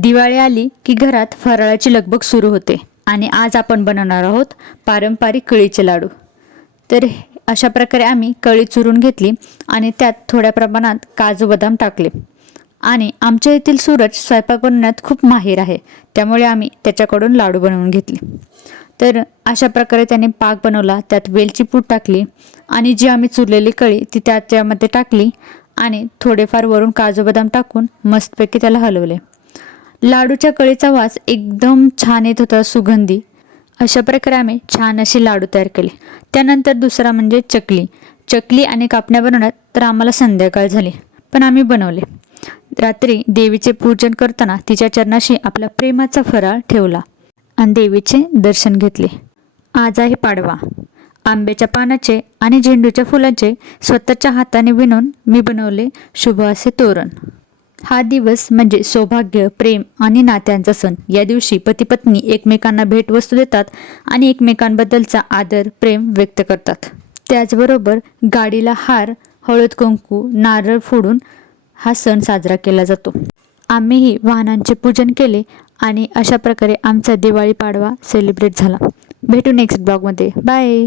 दिवाळी आली की घरात फराळाची लगबग सुरू होते आणि आज आपण बनवणार आहोत पारंपरिक कळीचे लाडू. तर अशा प्रकारे आम्ही कळी चुरून घेतली आणि त्यात थोड्या प्रमाणात काजू बदाम टाकले. आणि आमच्या येथील सूरज स्वयंपाक बनवण्यात खूप माहिर आहे, त्यामुळे आम्ही त्याच्याकडून लाडू बनवून घेतले. तर अशा प्रकारे त्याने पाक बनवला, त्यात वेलची पूड टाकली आणि जी आम्ही चुरलेली कळी ती त्याच्यामध्ये टाकली आणि थोडेफार वरून काजू बदाम टाकून मस्तपैकी त्याला हलवले. लाडूच्या कळीचा वास एकदम छान येत होता, सुगंधी. अशा प्रकारे आम्ही छान असे लाडू तयार केले. त्यानंतर दुसरा म्हणजे चकली आणि कापण्या बनवण्यात तर आम्हाला संध्याकाळ झाली, पण आम्ही बनवले. रात्री देवीचे पूजन करताना तिच्या चरणाशी आपला प्रेमाचा फराळ ठेवला आणि देवीचे दर्शन घेतले. आज आहे पाडवा. आंब्याच्या पानाचे आणि झेंडूच्या फुलांचे स्वतःच्या हाताने विणून मी बनवले शुभ असे तोरण. हा दिवस म्हणजे सौभाग्य, प्रेम आणि नात्यांचा सण. या दिवशी पती पत्नी एकमेकांना भेटवस्तू देतात आणि एकमेकांबद्दलचा आदर, प्रेम व्यक्त करतात. त्याचबरोबर गाडीला हार, हळद कुंकू, नारळ फोडून हा सण साजरा केला जातो. आम्हीही वाहनांचे पूजन केले आणि अशा प्रकारे आमचा दिवाळी पाडवा सेलिब्रेट झाला. भेटू नेक्स्ट ब्लॉगमध्ये. बाय.